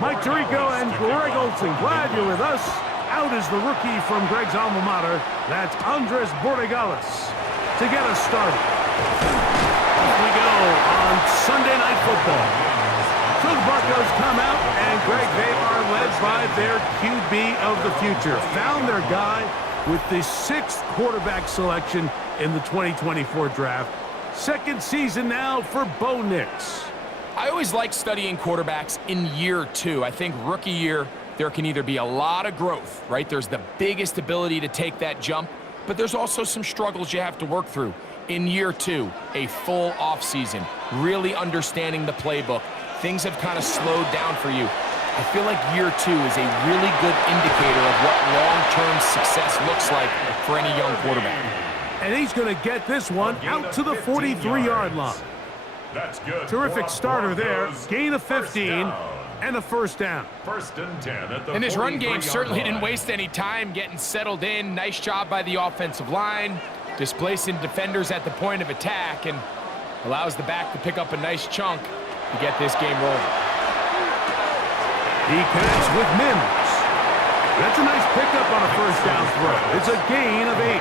Mike Tirico and Greg Olson, glad you're with us. Out is the rookie from Greg's alma mater. That's Andres Borregales to get us started. Off we go on Sunday Night Football. So the Broncos come out, and Greg, they are led by their QB of the future. Found their guy with the 6th quarterback selection in the 2024 draft. Second season now for Bo Nix. I always like studying quarterbacks in year 2. I think rookie year, there can either be a lot of growth, right? There's the biggest ability to take that jump, but there's also some struggles you have to work through. In year 2, a full offseason, really understanding the playbook. Things have kind of slowed down for you. I feel like year 2 is a really good indicator of what long-term success looks like for any young quarterback. And he's going to get this one out to the 43-yard line. That's good. Terrific starter there. Gain of 15 and a first down. First and 10 at the And his run game 43-yard certainly line. didn't waste any time getting settled in. Nice job by the offensive line, displacing defenders at the point of attack, and allows the back to pick up a nice chunk to get this game rolling. He connects with Mims. That's a nice pickup on a first down throw. It's a gain of 8.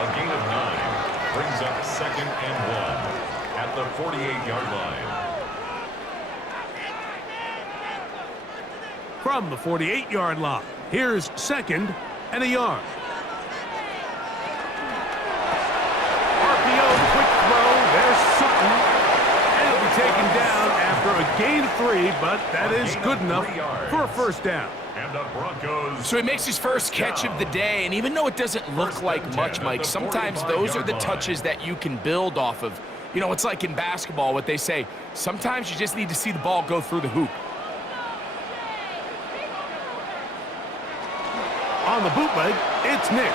A gain of 9 brings up 2nd and 1 at the 48-yard line. From the 48-yard line, here's 2nd and a yard. RPO, quick throw. There's Sutton. And he'll be taken down after a gain of 3, but that is good enough for a first down. And the Broncos. So he makes his first catch of the day, and even though it doesn't look like much, Mike, sometimes those are the touches that you can build off of. You know, it's like in basketball, what they say, sometimes you just need to see the ball go through the hoop. On the bootleg, it's Nix.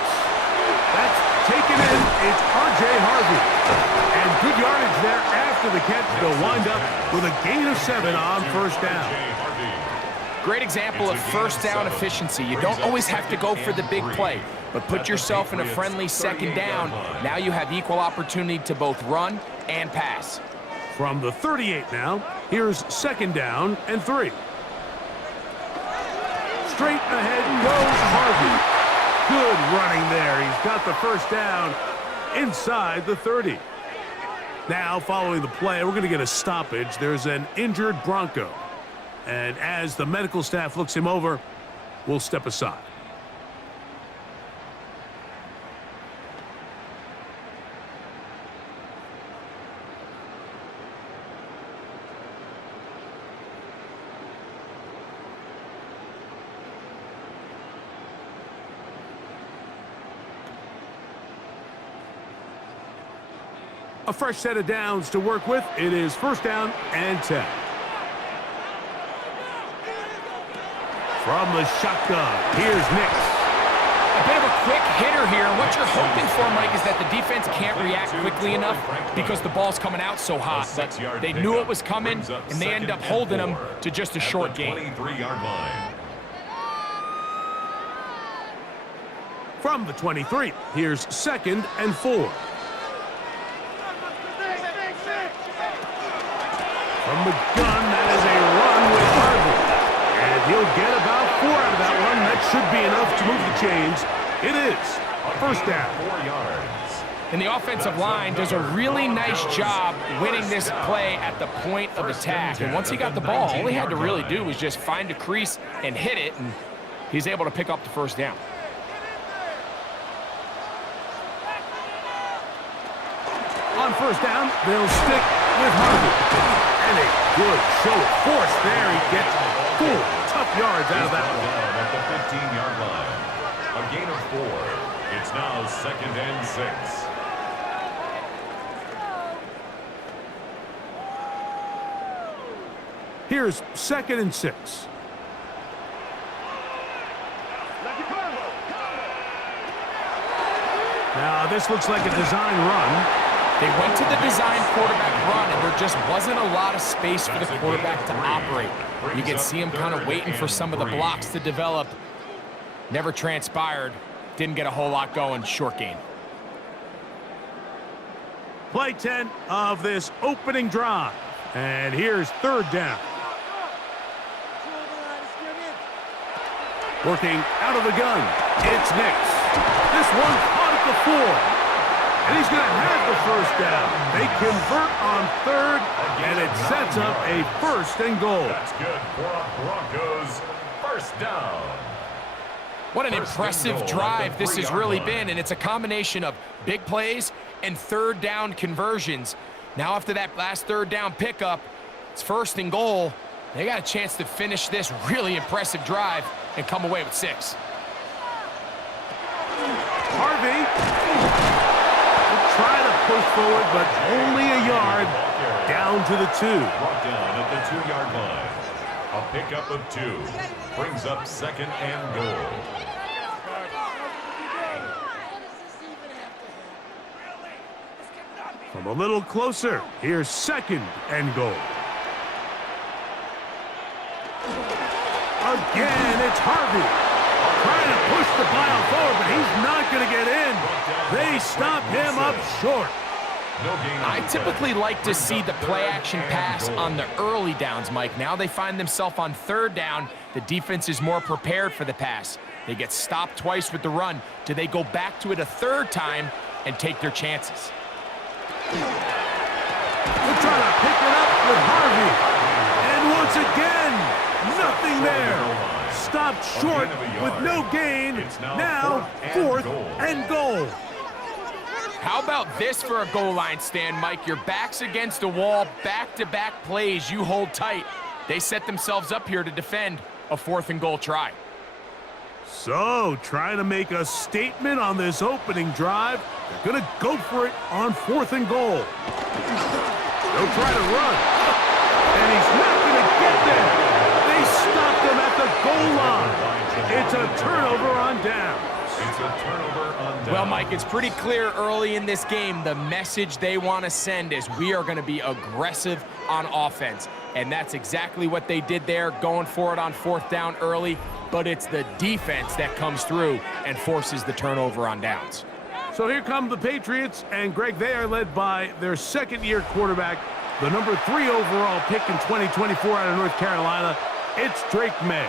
That's taken in. It's R.J. Harvey. And good yardage there after the catch. They'll wind up with a gain of 7 on first down. Great example of first down efficiency. You don't always have to go for the big play, but put yourself in a friendly second down. Now you have equal opportunity to both run and pass. From the 38 now, here's 2nd down and 3. Straight ahead goes Harvey. Good running there. He's got the first down inside the 30. Now, following the play, we're going to get a stoppage. There's an injured Bronco. And as the medical staff looks him over, we'll step aside. A fresh set of downs to work with. It is first down and 10. From the shotgun, here's Nix. A bit of a quick hitter here. What you're hoping for, Mike, is that the defense can't react quickly enough because the ball's coming out so hot. But they knew it was coming, and they end up holding them to just a short gain. 23-yard line. From the 23, here's 2nd and 4. From the gun, that is a run with Harvey. And he'll get about 4 out of that one. That should be enough to move the chains. It is first down. 4 yards. And the offensive line does a really nice job winning this play at the point of attack. And once he got the ball, all he had to really do was just find a crease and hit it, and he's able to pick up the first down. On first down, they'll stick with Harvey. And a good show of force there. He gets 4 tough yards out of that one. At the 15-yard line. A gain of 4. It's now 2nd and 6. Here's 2nd and 6. Now, this looks like a design run. They went to the design quarterback run, and there just wasn't a lot of space for the quarterback to operate. You can see him kind of waiting for some of the blocks to develop. Never transpired. Didn't get a whole lot going. Short gain. Play 10 of this opening drive. And here's third down. Working out of the gun. It's Nix. This one caught at the 4. And he's going to have the first down. They convert on third, and it sets up a 1st and goal. That's good for a Broncos first down. What an impressive drive this has really been, and it's a combination of big plays and third down conversions. Now after that last third down pickup, it's 1st and goal. They got a chance to finish this really impressive drive and come away with 6. Harvey. Try to push forward, but only a yard. Down to the 2. Brought down at the 2-yard line. A pickup of 2 brings up 2nd and goal. From a little closer, here's 2nd and goal. Again, it's Harvey. Trying to push the pile forward, but he's not going to get in. They stop him up short. I typically like to see the play-action pass on the early downs, Mike. Now they find themselves on 3rd down. The defense is more prepared for the pass. They get stopped twice with the run. Do they go back to it a 3rd time and take their chances? They're trying to pick it up with Harvey. And once again, nothing there. Stopped short with no gain. Now 4th and goal. How about this for a goal line stand, Mike? Your back's against the wall, back-to-back plays, you hold tight. They set themselves up here to defend a 4th and goal try. So, trying to make a statement on this opening drive. They're going to go for it on 4th and goal. They'll try to run. And he's not going to get there. They stopped him at the goal line. It's a turnover on downs. It's a turnover on downs. Well, Mike, it's pretty clear early in this game the message they want to send is we are going to be aggressive on offense. And that's exactly what they did there, going for it on 4th down early. But it's the defense that comes through and forces the turnover on downs. So here come the Patriots, and Greg, they are led by their 2nd-year quarterback, the number 3 overall pick in 2024 out of North Carolina. It's Drake May.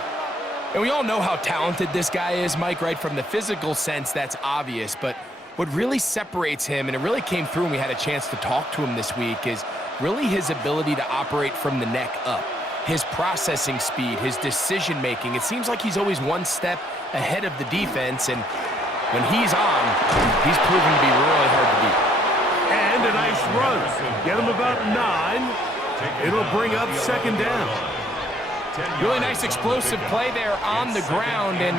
And we all know how talented this guy is, Mike, right? From the physical sense, that's obvious. But what really separates him, and it really came through when we had a chance to talk to him this week, is really his ability to operate from the neck up. His processing speed, his decision-making. It seems like he's always one step ahead of the defense, and when he's on, he's proven to be really hard to beat. And a nice run. Get him about 9. It'll bring up 2nd down. Really nice explosive play there on the ground. And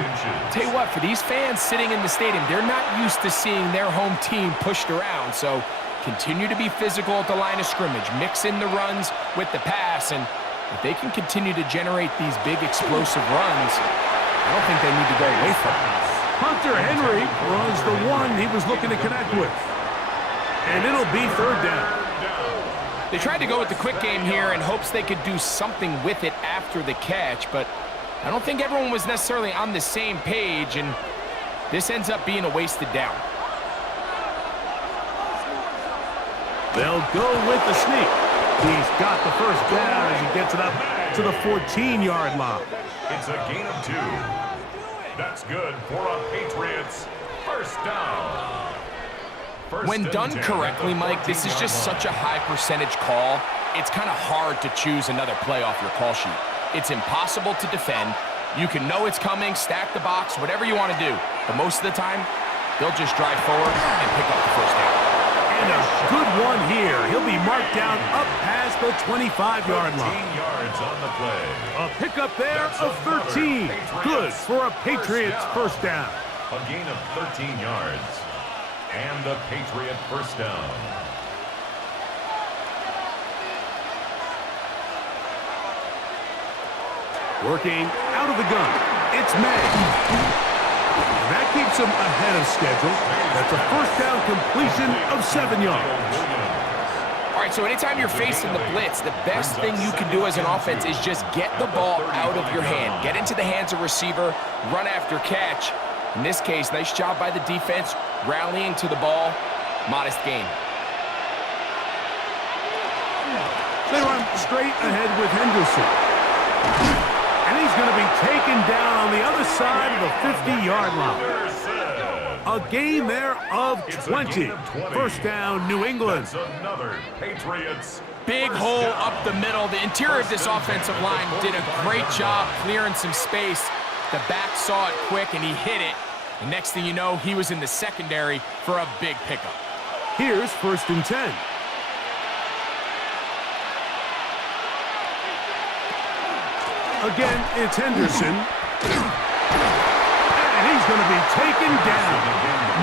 tell you what, for these fans sitting in the stadium, they're not used to seeing their home team pushed around. So continue to be physical at the line of scrimmage. Mix in the runs with the pass. And if they can continue to generate these big explosive runs, I don't think they need to go away from it. Hunter Henry was the one he was looking to connect with. And it'll be 3rd down. They tried to go with the quick game here in hopes they could do something with it after the catch, but I don't think everyone was necessarily on the same page, and this ends up being a wasted down. They'll go with the sneak. He's got the first down as he gets it up to the 14-yard line. It's a gain of 2. That's good for a Patriots first down. When done correctly, Mike, this is just such a high percentage call. It's kind of hard to choose another play off your call sheet. It's impossible to defend. You can know it's coming, stack the box, whatever you want to do. But most of the time, they'll just drive forward and pick up the first down. And a good one here. He'll be marked down up past the 25-yard line. 13 yards on the play. A pickup there of 13. Good for a Patriots first down. A gain of 13 yards. And the Patriot first down. Working out of the gun. It's May. And that keeps him ahead of schedule. That's a first down completion of 7 yards. All right, so anytime you're facing the blitz, the best thing you can do as an offense is just get the ball out of your hand. Get into the hands of receiver, run after catch. In this case, nice job by the defense, rallying to the ball. Modest gain. They run straight ahead with Henderson. And he's going to be taken down on the other side of the 50-yard line. A gain there of 20. First down, New England. That's another Patriots. Big hole up the middle. The interior of this offensive line did a great job clearing some space. The back saw it quick, and he hit it. The next thing you know, he was in the secondary for a big pickup. Here's 1st and 10. Again, it's Henderson. And he's going to be taken down.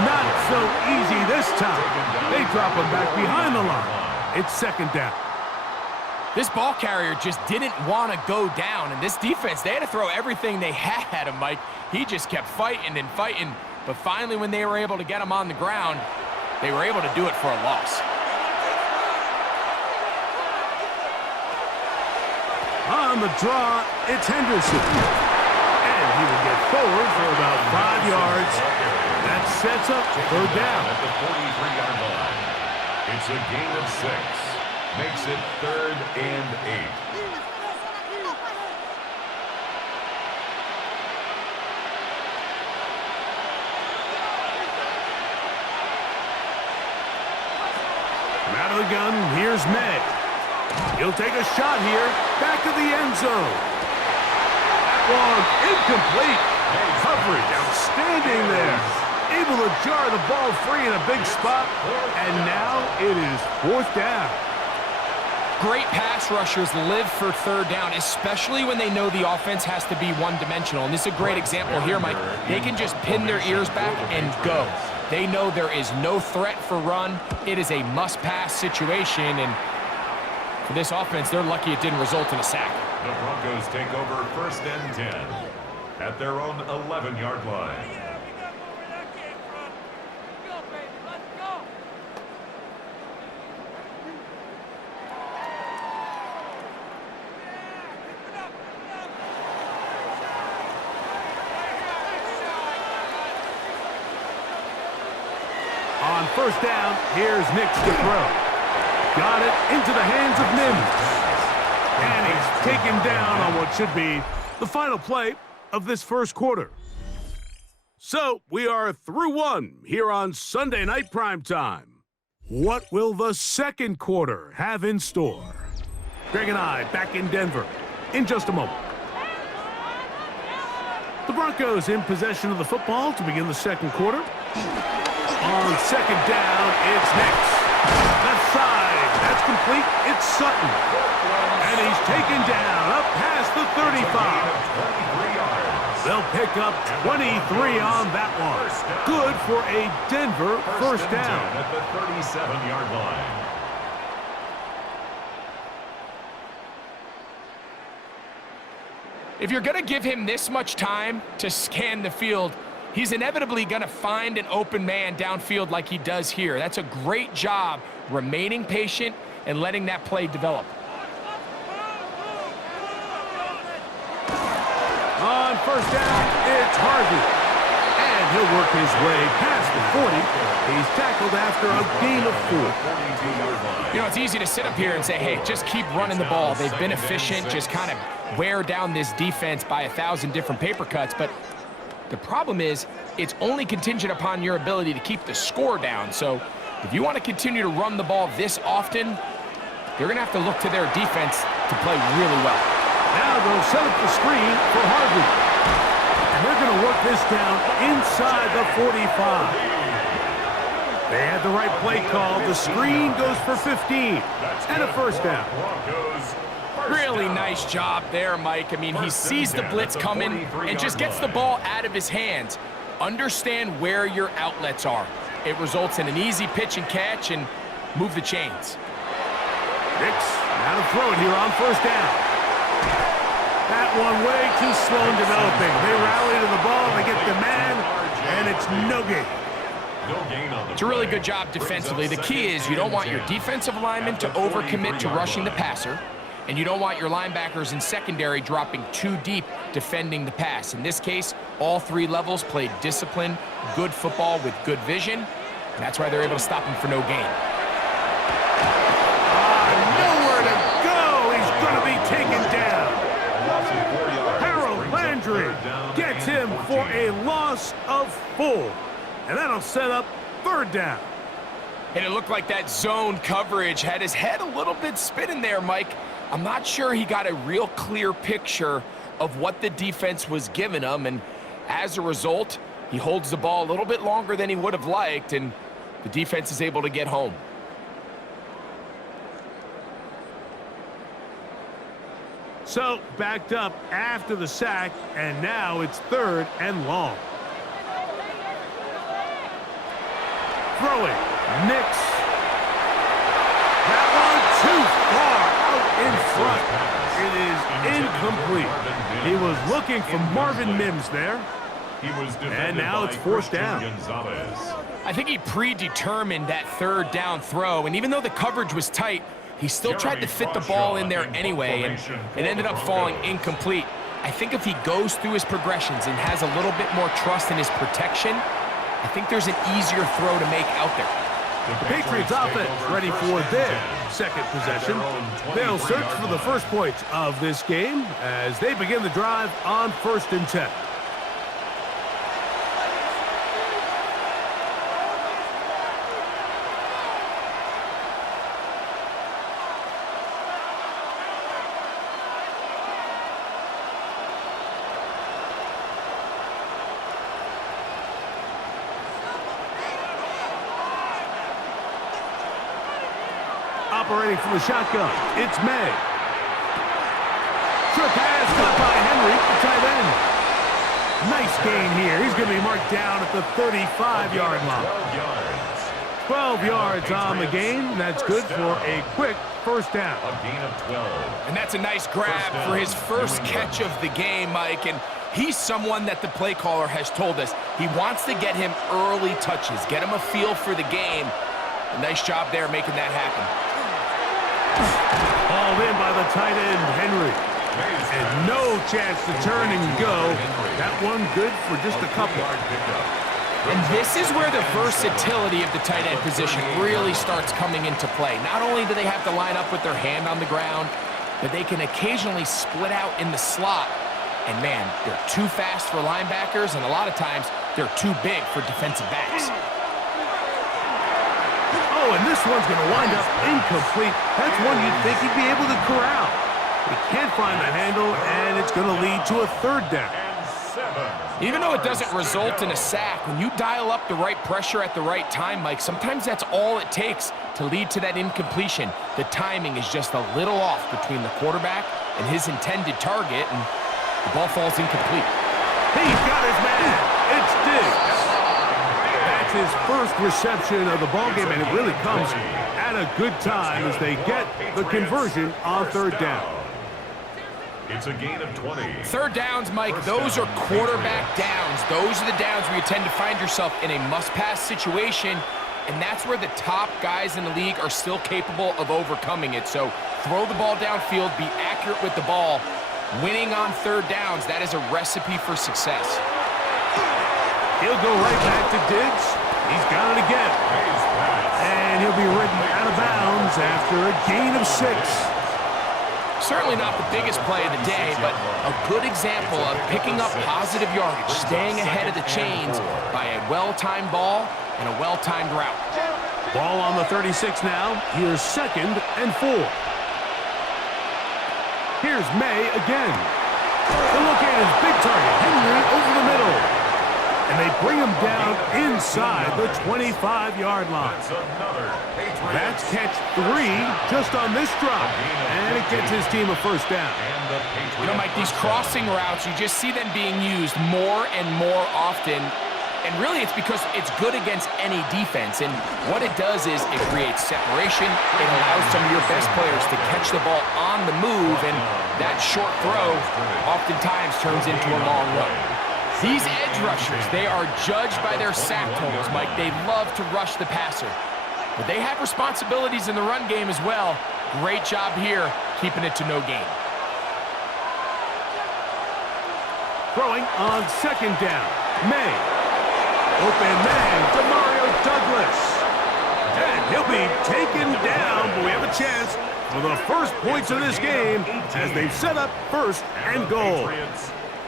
Not so easy this time. They drop him back behind the line. It's 2nd down. This ball carrier just didn't want to go down, and this defense, they had to throw everything they had at him, Mike. He just kept fighting and fighting, but finally when they were able to get him on the ground, they were able to do it for a loss. On the draw, it's Henderson. And he will get forward for about 5 yards. That sets up 3rd down. At the 43-yard line. It's a gain of 6. Makes it 3rd and 8. Out of the gun, here's May. He'll take a shot here, back of the end zone. That one incomplete. Coverage outstanding there. Able to jar the ball free in a big spot, and now it is 4th down. Great pass rushers live for 3rd down, especially when they know the offense has to be one-dimensional. And this is a great example here, Mike. They can just pin their ears back and go. They know there is no threat for run. It is a must-pass situation, and for this offense, they're lucky it didn't result in a sack. The Broncos take over 1st and 10 at their own 11-yard line. On 1st down, here's Nix to throw. Got it into the hands of Mims. And he's taken down on what should be the final play of this 1st quarter. So we are through 1 here on Sunday Night Primetime. What will the 2nd quarter have in store? Greg and I back in Denver in just a moment. The Broncos in possession of the football to begin the 2nd quarter. On 2nd down, it's Nix. Left side, that's complete. It's Sutton. And he's taken down up past the 35. They'll pick up 23 on that one. Good for a Denver 1st down. At the 37-yard line. If you're going to give him this much time to scan the field, he's inevitably going to find an open man downfield like he does here. That's a great job remaining patient and letting that play develop. On 1st down, it's Harvey. And he'll work his way past the 40. He's tackled after a gain of 4. You know, it's easy to sit up here and say, hey, just keep running the ball. They've been efficient, just kind of wear down this defense by 1,000 different paper cuts. But the problem is, it's only contingent upon your ability to keep the score down. So if you want to continue to run the ball this often, they're going to have to look to their defense to play really well. Now they'll set up the screen for Harvey. And they're going to work this down inside the 45. They had the right play call. The screen goes for 15. And a 1st down. Really nice job there, Mike. I mean, he sees the blitz coming and just gets the ball out of his hands. Understand where your outlets are. It results in an easy pitch and catch and move the chains. Nix, now to throw it here on 1st down. That one way too slow in developing. They rally to the ball, they get the man, and it's no gain. It's a really good job defensively. The key is you don't want your defensive linemen to overcommit to rushing the passer, and you don't want your linebackers in secondary dropping too deep defending the pass. In this case, all 3 levels played disciplined, good football with good vision, and that's why they're able to stop him for no gain. Nowhere to go! And that'll set up third down. And it looked like that zone coverage had his head a little bit spinning there, Mike. I'm not sure he got a real clear picture of what the defense was giving him, and as a result, he holds the ball a little bit longer than he would have liked, and the defense is able to get home. So, backed up after the sack, and now it's third and long. Throwing, Nix. That one too far out in front. It is incomplete. He was looking for Marvin Mims there. And now it's fourth down. I think he predetermined that third down throw, and even though the coverage was tight, he still tried to fit the ball in there anyway, and it ended up falling incomplete. I think if he goes through his progressions and has a little bit more trust in his protection, I think there's an easier throw to make out there. The Patriots offense ready for their second possession. They'll search for the first points of this game as they begin the drive on 1st and 10. Operating from the shotgun, it's May. Short pass caught by Henry, the tight end. Nice gain here. He's going to be marked down at the 35-yard line. 12 yards on the gain. That's good for a quick first down. A gain of 12. And that's a nice grab for his first catch of the game, Mike. And he's someone that the play caller has told us he wants to get him early touches, get him a feel for the game. A nice job there making that happen. Hauled in by the tight end, Henry. And no chance to turn and go. That one good for just a couple. And this is where the versatility of the tight end position really starts coming into play. Not only do they have to line up with their hand on the ground, but they can occasionally split out in the slot. And man, they're too fast for linebackers, and a lot of times they're too big for defensive backs. Oh, and this one's going to wind up incomplete. That's one you'd think he'd be able to corral. He can't find the handle, and it's going to lead to a third down. Even though it doesn't result in a sack, when you dial up the right pressure at the right time, Mike, sometimes that's all it takes to lead to that incompletion. The timing is just a little off between the quarterback and his intended target, and the ball falls incomplete. He's got his man. It's Diggs. That's his first reception of the ballgame, and it really comes at a good time as they get the conversion on third down. It's a gain of 20. Third downs, Mike, those are quarterback downs. Those are the downs where you tend to find yourself in a must-pass situation, and that's where the top guys in the league are still capable of overcoming it. So throw the ball downfield, be accurate with the ball. Winning on third downs, that is a recipe for success. He'll go right back to Diggs. He's got it again. And he'll be ridden out of bounds after a gain of 6. Certainly not the biggest play of the day, but a good example of picking up positive yardage, staying ahead of the chains by a well-timed ball and a well-timed route. Ball on the 36 now. Here's 2nd and 4. Here's May again. The look at his big target, Henry, over the middle. And they bring him down inside the 25-yard line. That's catch 3 just on this drop. And it gets his team a first down. You know, Mike, these crossing routes, you just see them being used more and more often. And really, it's because it's good against any defense. And what it does is it creates separation. It allows some of your best players to catch the ball on the move. And that short throw oftentimes turns into a long run. These edge rushers, they are judged by their sack totals, Mike. They love to rush the passer. But they have responsibilities in the run game as well. Great job here, keeping it to no gain. Throwing on 2nd down. May. Open man to Mario Douglas. And he'll be taken down, but we have a chance for the first points of this game as they've set up 1st and goal.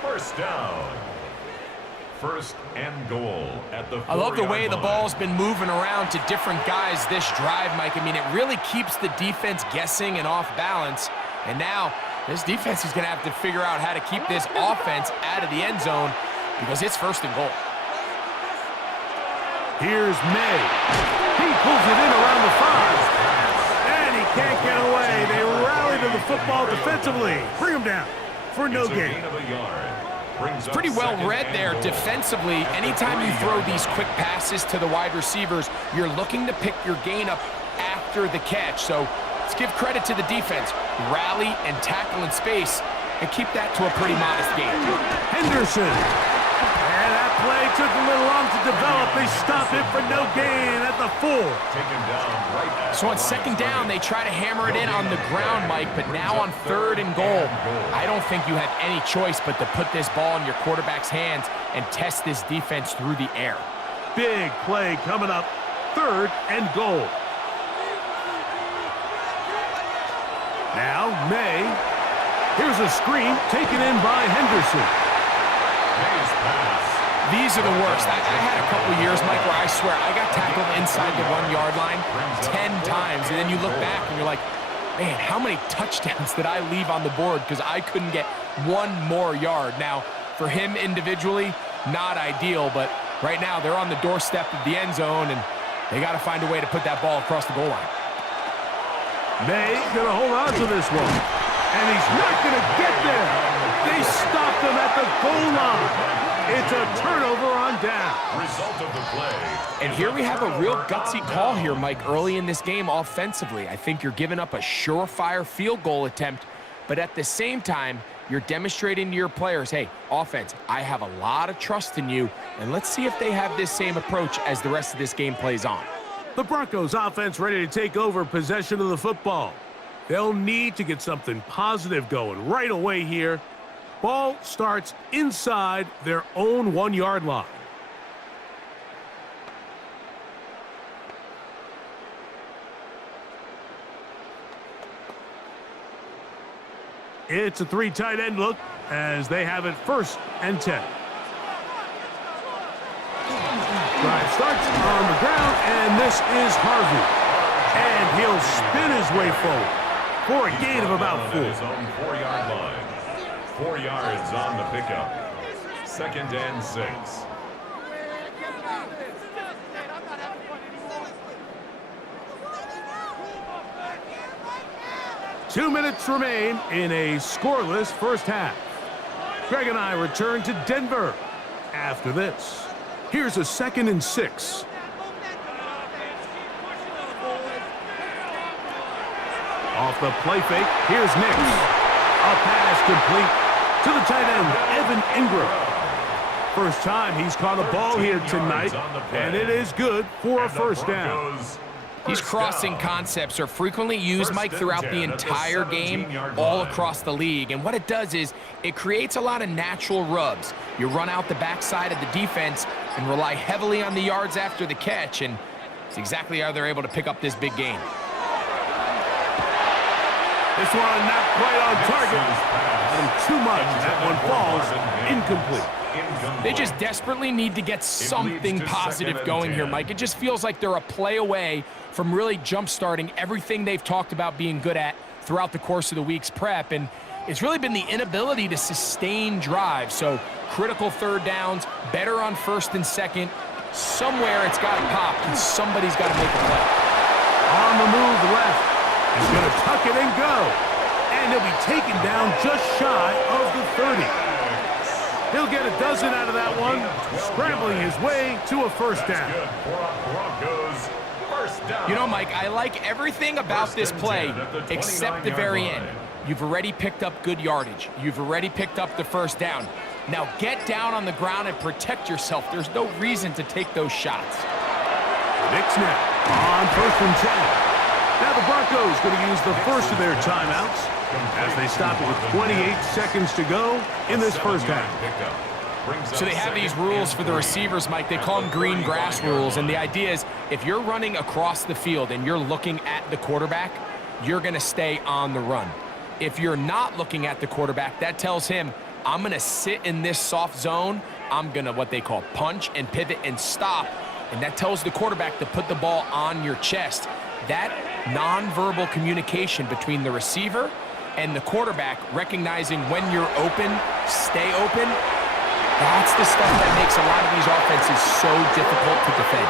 First down. First and goal at the 4-yard line. I love the way the ball's been moving around to different guys this drive, Mike. I mean, it really keeps the defense guessing and off balance. And now this defense is going to have to figure out how to keep this offense out of the end zone because it's first and goal. Here's May. He pulls it in around the 5. And he can't get away. They rally to the football defensively. Bring him down for no gain. Pretty well read there defensively. Anytime you throw these quick passes to the wide receivers, you're looking to pick your gain up after the catch. So let's give credit to the defense. Rally and tackle in space and keep that to a pretty modest gain. Henderson. And that play took a little long to develop. They stop it for no gain at the 4. So on second down, they try to hammer it in on the ground, Mike, but now on third and goal, I don't think you have any choice but to put this ball in your quarterback's hands and test this defense through the air. Big play coming up. Third and goal. Now, May. Here's a screen taken in by Henderson. These are the worst. I had a couple years, Mike, where I swear I got tackled inside the 1-yard line 10 times, and then you look back and you're like, man, how many touchdowns did I leave on the board because I couldn't get one more yard? Now, for him individually, not ideal, but right now they're on the doorstep of the end zone, and they got to find a way to put that ball across the goal line. May gonna hold on to this one, and he's not gonna get there. They stopped him at the goal line. It's a turnover on down. Result of the play. And here we have a real gutsy call here, Mike, early in this game offensively. I think you're giving up a surefire field goal attempt, but at the same time, you're demonstrating to your players, hey, offense, I have a lot of trust in you, and let's see if they have this same approach as the rest of this game plays on. The Broncos offense ready to take over possession of the football. They'll need to get something positive going right away here. Ball starts inside their own 1-yard line. It's a 3 tight end look as they have it first and 10. Drive starts on the ground, and this is Harvey. And he'll spin his way forward for a gain of about 4. His own 4-yard line. 4 yards on the pickup. Second and 6. Two minutes remain in a scoreless first half. Greg and I return to Denver after this. Here's a 2nd and 6. Off the play fake, here's Nix. A pass complete to the tight end, Evan Ingram. First time he's caught a ball here tonight, and it is good for a first down. These crossing concepts are frequently used, Mike, throughout the entire game, all across the league. And what it does is it creates a lot of natural rubs. You run out the backside of the defense and rely heavily on the yards after the catch, and it's exactly how they're able to pick up this big gain. This one not quite on target. And too much. That one falls incomplete. They just desperately need to get something positive going here, Mike. It just feels like they're a play away from really jump-starting everything they've talked about being good at throughout the course of the week's prep. And it's really been the inability to sustain drives. So critical third downs, better on first and second. Somewhere it's got to pop, and somebody's got to make a play. On the move left. He's going to tuck it and go. And he'll be taken down just shy of the 30. He'll get a dozen out of that one, scrambling his way to a first down. You know, Mike, I like everything about this play except the very end. You've already picked up good yardage. You've already picked up the first down. Now get down on the ground and protect yourself. There's no reason to take those shots. Big snap on first and 10. Now the Broncos going to use the first of their timeouts as they stop it with 28 seconds to go in this first half. So they have these rules for the receivers, Mike. They call them green grass rules, and the idea is if you're running across the field and you're looking at the quarterback, you're going to stay on the run. If you're not looking at the quarterback, that tells him, I'm going to sit in this soft zone. I'm going to what they call punch and pivot and stop. And that tells the quarterback to put the ball on your chest. That nonverbal communication between the receiver and the quarterback, recognizing when you're open, stay open, that's the stuff that makes a lot of these offenses so difficult to defend.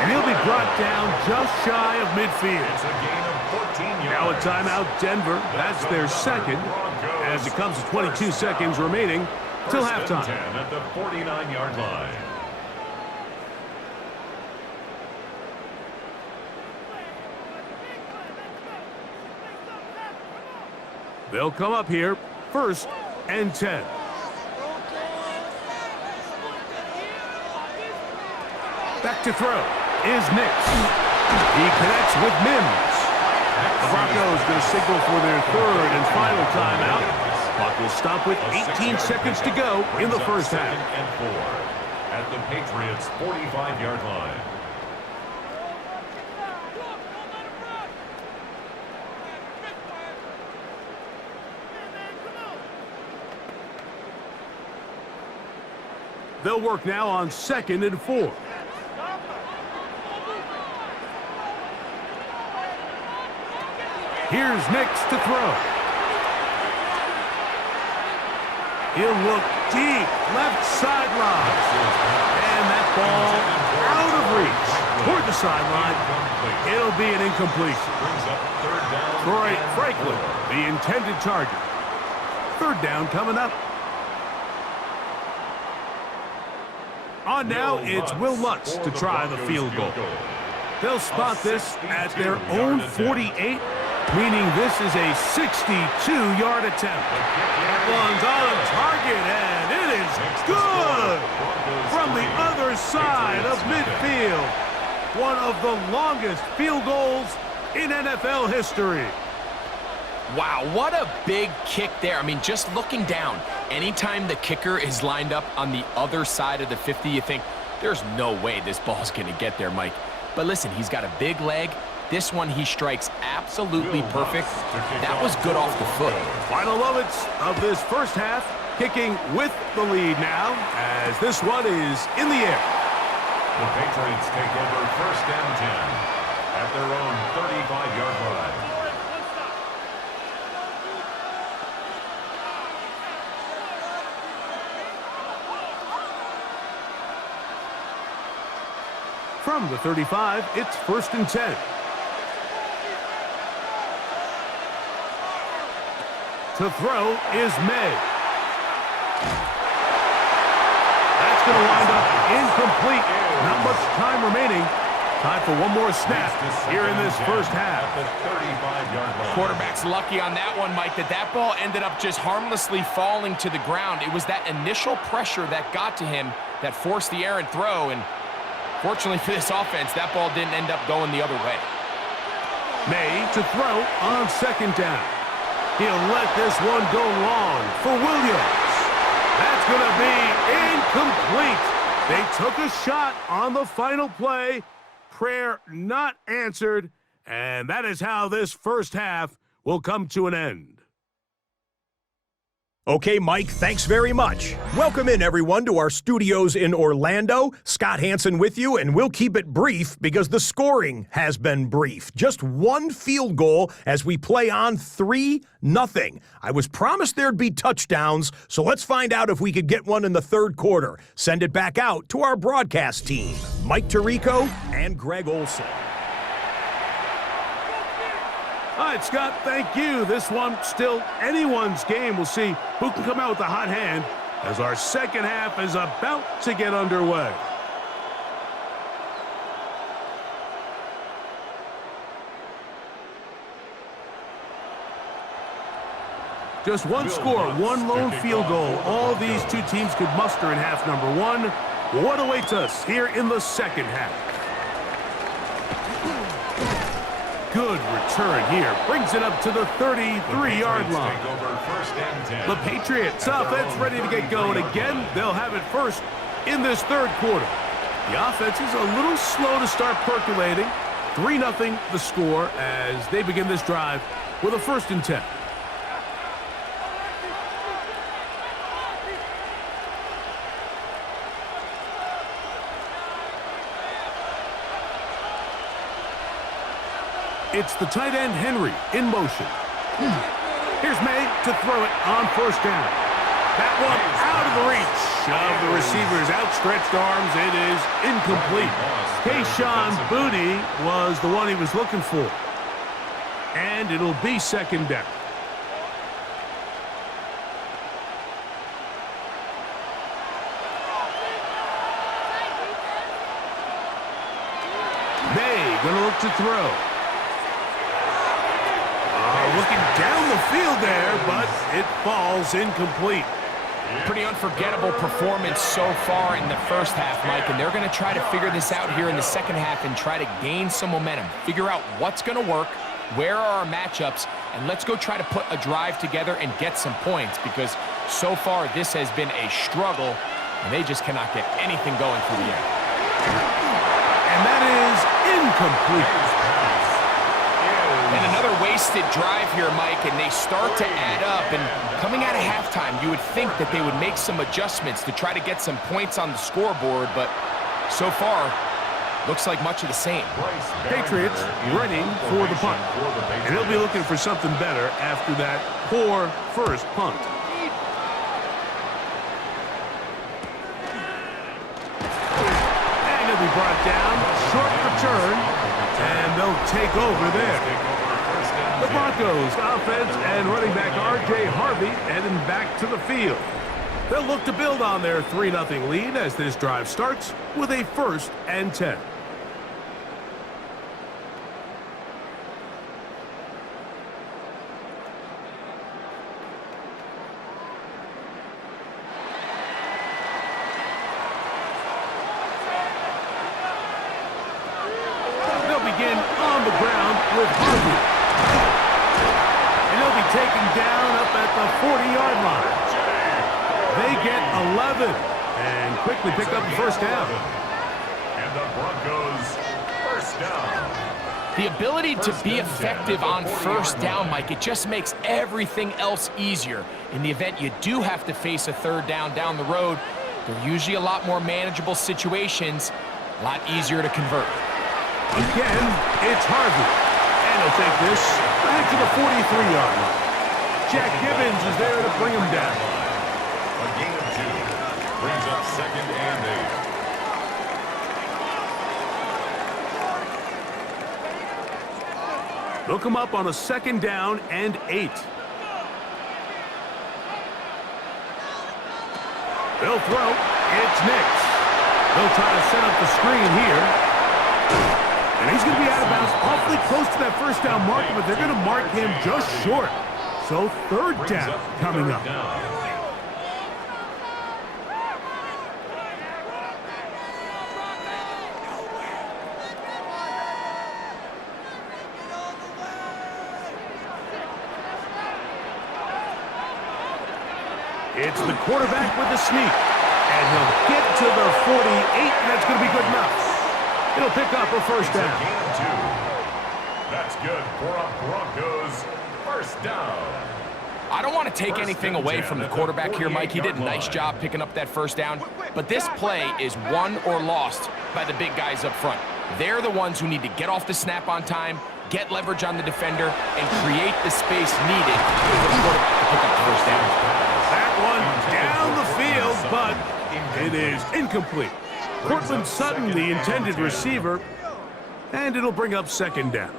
And he'll be brought down just shy of midfield. It's a gain of 14 yards. Now a timeout, Denver. That's their second, as it comes to 22 seconds remaining till halftime. 10 at the 49-yard line. They'll come up here, 1st and 10. Back to throw is Nix. He connects with Mims. The Broncos going to signal for their 3rd and final timeout. Clock will stop with 18 seconds to go in the first half. 2nd and 4 at the Patriots' 45-yard line. They'll work now on 2nd and 4. Here's Nix to throw. He'll look deep, left sideline. And that ball out of reach toward the sideline. It'll be an incompletion. Troy Franklin, the intended target. 3rd down coming up. On now, it's Will Lutz to try the field goal. They'll spot this at their own 48, meaning this is a 62-yard attempt. That one's on target, and it is good from the other side of midfield. One of the longest field goals in NFL history. Wow, what a big kick there. I mean, just looking down, anytime the kicker is lined up on the other side of the 50, you think, there's no way this ball's going to get there, Mike. But listen, he's got a big leg. This one he strikes absolutely perfect. That was good off the foot. Final moments of this first half, kicking with the lead now, as this one is in the air. The Patriots take over 1st and 10 at their own 35-yard line. From the 35, it's 1st and 10. To throw is May. That's going to wind up incomplete. Not much time remaining. Time for one more snap here in this first half. Quarterback's lucky on that one, Mike, that ball ended up just harmlessly falling to the ground. It was that initial pressure that got to him that forced the errant throw, and fortunately for this offense, that ball didn't end up going the other way. May to throw on 2nd down. He'll let this one go long for Williams. That's going to be incomplete. They took a shot on the final play. Prayer not answered. And that is how this first half will come to an end. Okay, Mike, thanks very much. Welcome in, everyone, to our studios in Orlando. Scott Hansen with you, and we'll keep it brief because the scoring has been brief. Just one field goal as we play on 3-0. I was promised there'd be touchdowns, so let's find out if we could get one in the 3rd quarter. Send it back out to our broadcast team, Mike Tirico and Greg Olson. All right, Scott, thank you. This one still anyone's game. We'll see who can come out with the hot hand as our second half is about to get underway. Just one score, one lone field goal. All these two teams could muster in half number 1. What awaits us here in the second half? Good return here. Brings it up to the 33-yard line. The Patriots offense ready to get going again. They'll have it first in this 3rd quarter. The offense is a little slow to start percolating. 3-0 the score as they begin this drive with a 1st and 10. It's the tight end, Henry, in motion. Here's May to throw it on first down. That one out of the reach of the receiver's outstretched arms. It is incomplete. Kayshon Boutte was the one he was looking for. And it'll be second down. May gonna look to throw. Looking down the field there, but it falls incomplete. Pretty unforgettable performance so far in the first half, Mike, and they're going to try to figure this out here in the second half and try to gain some momentum, figure out what's going to work, where are our matchups, and let's go try to put a drive together and get some points, because so far this has been a struggle, and they just cannot get anything going through the air. And that is incomplete. And another wasted drive here, Mike, and they start to add up. And coming out of halftime, you would think that they would make some adjustments to try to get some points on the scoreboard, but so far, looks like much of the same. Patriots running for the punt. And he'll be looking for something better after that poor first punt. And he'll be brought down, short return, and they'll take over there. The Broncos offense and running back R.J. Harvey heading back to the field. They'll look to build on their 3-0 lead as this drive starts with a 1st and 10. They'll begin on the ground with Harvey. Taken down up at the 40-yard line. They get 11 and quickly pick up the first down. And the Broncos first down. The ability to be effective on first down, Mike, it just makes everything else easier. In the event you do have to face a third down the road, they're usually a lot more manageable situations, a lot easier to convert. Again, it's Harvey. And he'll take this back to the 43-yard line. Jack Gibbons is there to bring him down. A gain of 2 brings up 2nd and 8. They'll come up on a 2nd down and 8. They'll throw. It's Nix. They'll try to set up the screen here. And he's going to be out of bounds awfully close to that first down marker, but they're going to mark him just short. So 3rd down coming up. It's the quarterback with the sneak. And he'll get to the 48, and that's going to be good enough. He'll pick up a first down. That's good for a Broncos first down. I don't want to take anything away from the quarterback here, Mike. He did a nice job picking up that first down. But this play is won or lost by the big guys up front. They're the ones who need to get off the snap on time, get leverage on the defender, and create the space needed for the quarterback to pick up the first down. That one down the field, but it is incomplete. Cortland Sutton, the intended receiver, and it'll bring up 2nd down.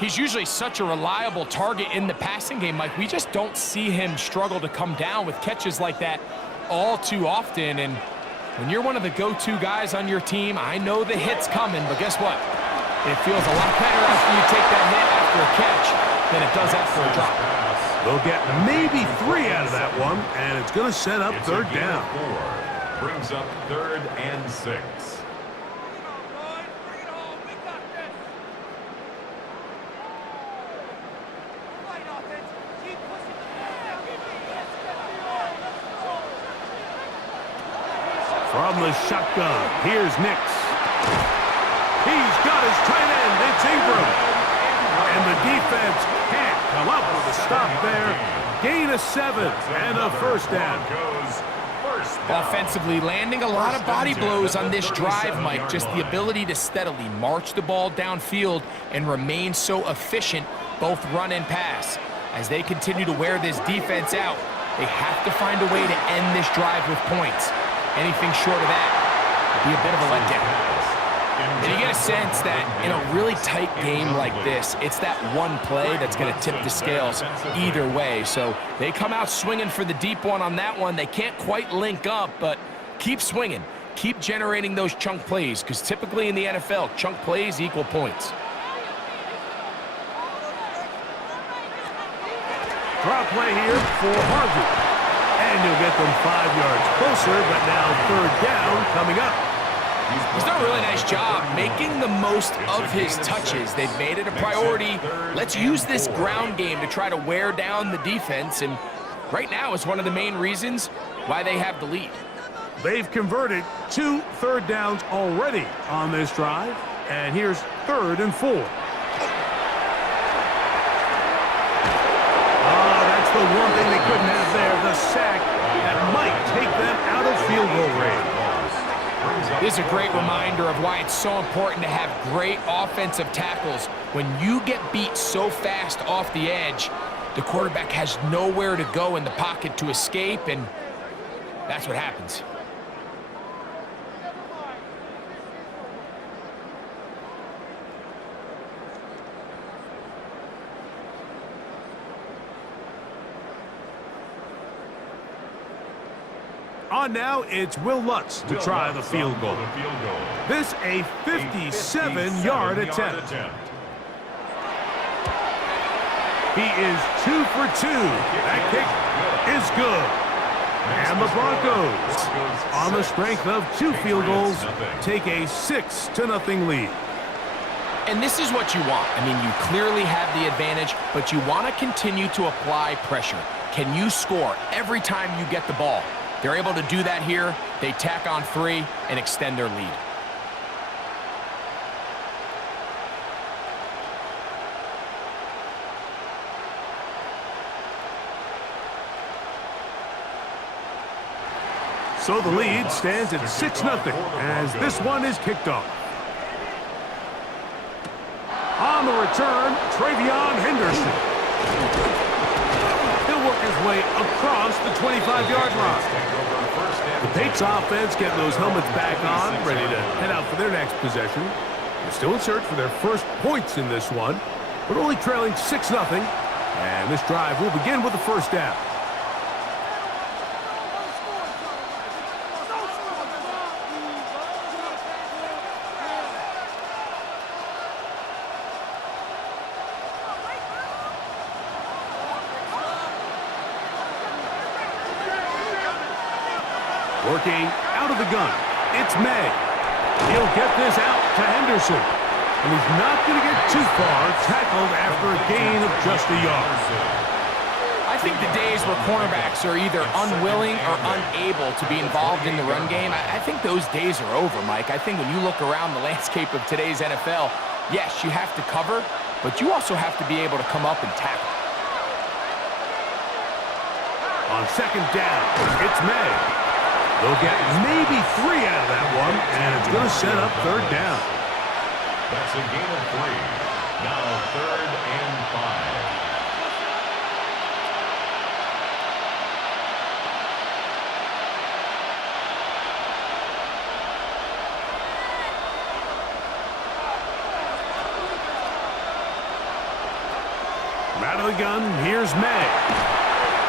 He's usually such a reliable target in the passing game, Mike. We just don't see him struggle to come down with catches like that all too often. And when you're one of the go-to guys on your team, I know the hit's coming, but guess what? It feels a lot better after you take that hit after a catch than it does after a drop. They'll get maybe 3 out of that one, and it's going to set up 3rd down. 4 brings up 3rd and 6. From the shotgun, here's Nix. He's got his tight end, it's Ingram. And the defense can't come up with a stop there. Gain of 7 and a first down. First down. Offensively, landing a lot of body blows on this drive, Mike. Just the ability to steadily march the ball downfield and remain so efficient, both run and pass. As they continue to wear this defense out, they have to find a way to end this drive with points. Anything short of that would be a bit of a letdown. And you get a sense that in a really tight game like this, it's that one play that's going to tip the scales either way. So they come out swinging for the deep one on that one. They can't quite link up, but keep swinging. Keep generating those chunk plays, because typically in the NFL, chunk plays equal points. Drop play here for Harvey. And he'll get them 5 yards closer, but now third down coming up. He's done a really nice job making the most of his touches. They've made it a priority. Let's use this ground game to try to wear down the defense, and right now it's one of the main reasons why they have the lead. They've converted 2 third downs already on this drive, and here's 3rd and 4. That's the one thing they couldn't have there, the sack that might take them out of field goal range. This is a great reminder of why it's so important to have great offensive tackles. When you get beat so fast off the edge, the quarterback has nowhere to go in the pocket to escape, and that's what happens. On now, it's Will Lutz to try the field goal. This a 57-yard attempt. He is 2 for 2. That kick is good. And the Broncos, on the strength of 2 field goals, take a 6-0 lead. And this is what you want. I mean, you clearly have the advantage, but you want to continue to apply pressure. Can you score every time you get the ball? They're able to do that here. They tack on 3 and extend their lead. So the lead stands at 6-0 as this one is kicked off. On the return, Travion Henderson. He'll work his way across the 25-yard line. The Patriots offense getting those helmets back on, ready to head out for their next possession. They're still in search for their first points in this one, but only trailing 6-0. And this drive will begin with the first down. Working out of the gun, it's May. He'll get this out to Henderson. And he's not going to get too far, tackled after a gain of just a yard. I think the days where cornerbacks are either unwilling or unable to be involved in the run game, I think those days are over, Mike. I think when you look around the landscape of today's NFL, yes, you have to cover, but you also have to be able to come up and tackle. On second down, it's May. They'll get maybe 3 out of that one, and it's going to set up third down. That's a gain of 3. Now 3rd and 5. Out of the gun, here's May.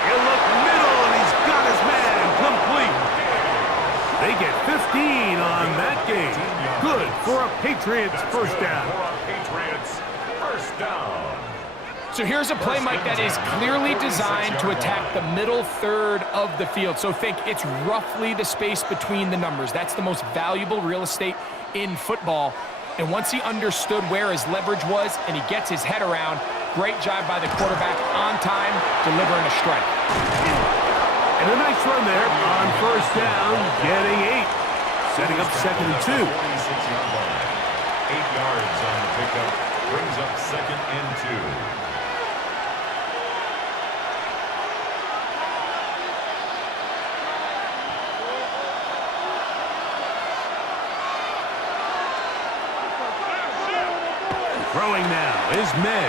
He'll look middle, and he's got his man complete. They get 15 on that game. Good for a Patriots first down. So here's a play, Mike, that is clearly designed to attack the middle third of the field. So think it's roughly the space between the numbers. That's the most valuable real estate in football. And once he understood where his leverage was and he gets his head around, great job by the quarterback on time, delivering a strike. And a nice run there on first down, getting 8. Setting up 2nd and 2. 8 yards on the pickup, brings up 2nd and 2. Throwing now is May.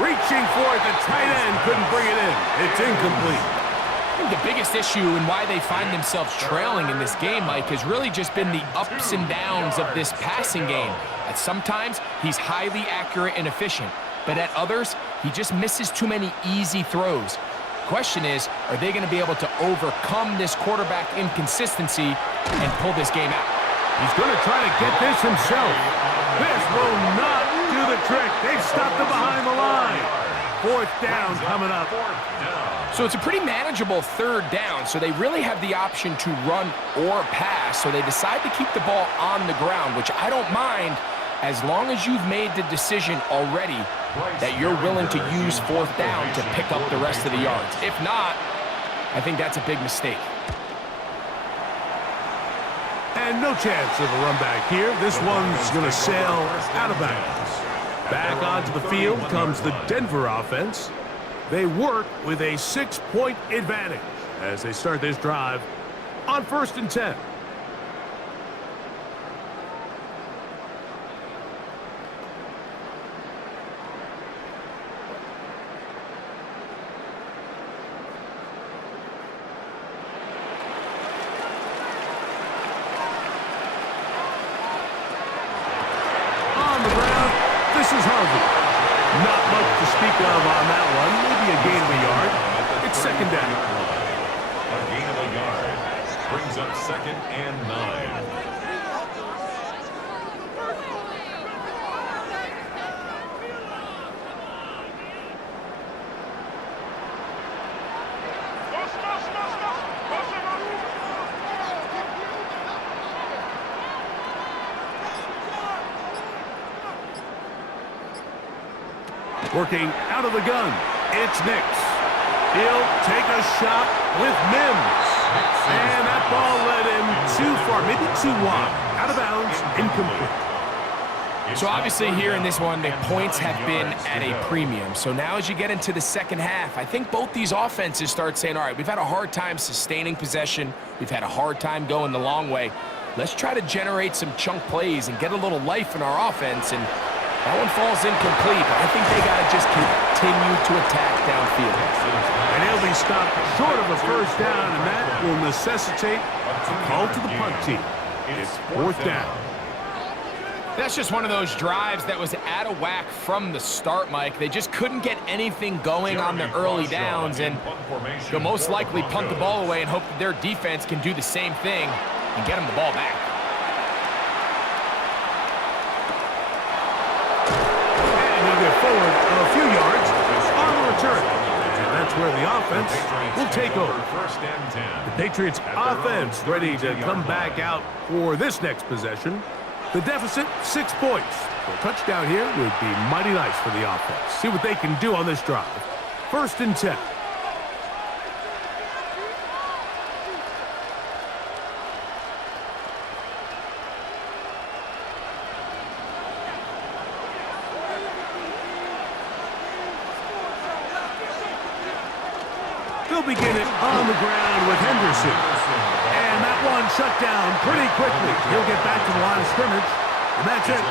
Reaching for it, the tight end couldn't bring it in. It's incomplete. I think the biggest issue and why they find themselves trailing in this game, Mike, has really just been the ups and downs of this passing game. At sometimes, he's highly accurate and efficient, but at others, he just misses too many easy throws. Question is, are they going to be able to overcome this quarterback inconsistency and pull this game out? He's going to try to get this himself. This will not do the trick. They've stopped him behind the line. Fourth down coming up. So it's a pretty manageable third down, so they really have the option to run or pass, so they decide to keep the ball on the ground, which I don't mind as long as you've made the decision already that you're willing to use fourth down to pick up the rest of the yards. If not, I think that's a big mistake. And no chance of a run back here. This one's going to sail out of bounds. Back onto the field comes the Denver offense. They work with a 6-point advantage as they start this drive on 1st and 10. Not much to speak of on that one. Maybe a gain of a yard. It's second down. A gain of a yard brings up 2nd and 9. Working out of the gun, it's Nix. He'll take a shot with Mims. And that ball led him too far, maybe too wide. Out of bounds, incomplete. So obviously here in this one, the points have been at a premium. So now as you get into the second half, I think both these offenses start saying, all right, we've had a hard time sustaining possession. We've had a hard time going the long way. Let's try to generate some chunk plays and get a little life in our offense. And that one falls incomplete, but I think they got to just continue to attack downfield. And he'll be stopped short of a first down, and that will necessitate a call to the punt team. It's 4th down. That's just one of those drives that was out of whack from the start, Mike. They just couldn't get anything going on the early downs, and they'll most likely punt the ball away and hope that their defense can do the same thing and get them the ball back. Forward a few yards on the return. And that's where the offense will take over. The Patriots offense ready to come back out for this next possession. The deficit, 6 points. A touchdown here would be mighty nice for the offense. See what they can do on this drive. 1st and 10. They'll begin it on the ground with Henderson. And that one shut down pretty quickly. He'll get back to the line of scrimmage, and that's it.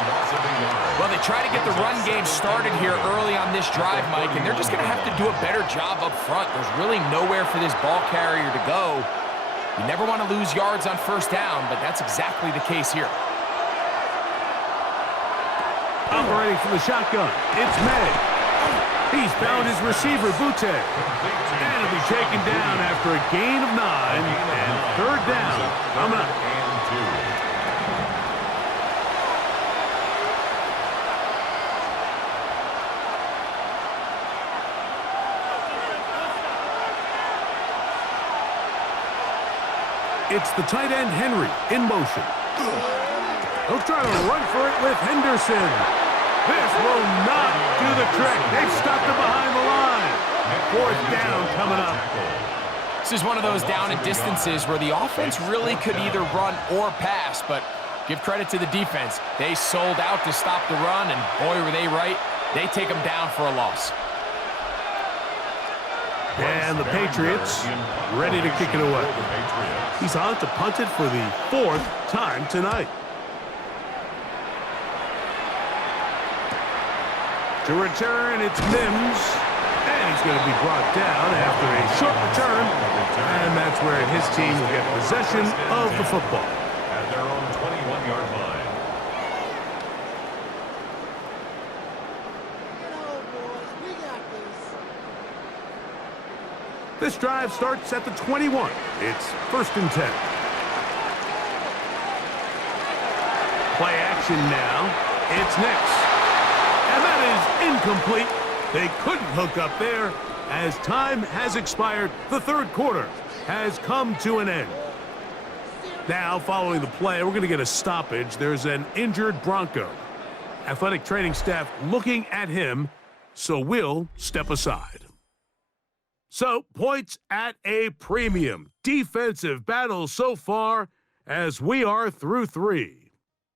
Well, they try to get the run game started here early on this drive, Mike, and they're just going to have to do a better job up front. There's really nowhere for this ball carrier to go. You never want to lose yards on 1st down, but that's exactly the case here. Operating from the shotgun, it's May. He's found his receiver, Butte. And he'll be taken down after a gain of 9, and 3rd down coming up. It's the tight end, Henry, in motion. He'll try to run for it with Henderson. This will not do the trick. They've stopped him behind the line. 4th down coming up. This is one of those down and distances where the offense really could either run or pass, but give credit to the defense. They sold out to stop the run, and boy, were they right. They take them down for a loss. And the Patriots ready to kick it away. He's on to punt it for the 4th time tonight. To return, it's Mims. And he's going to be brought down after a short return. And that's where his team will get possession of the football. At their own 21-yard line. This drive starts at the 21. It's 1st and 10. Play action now. It's Nix. And that is incomplete. They couldn't hook up there as time has expired. The third quarter has come to an end. Now, following the play, we're going to get a stoppage. There's an injured Bronco. Athletic training staff looking at him, so we'll step aside. So, points at a premium. Defensive battle so far as we are through 3.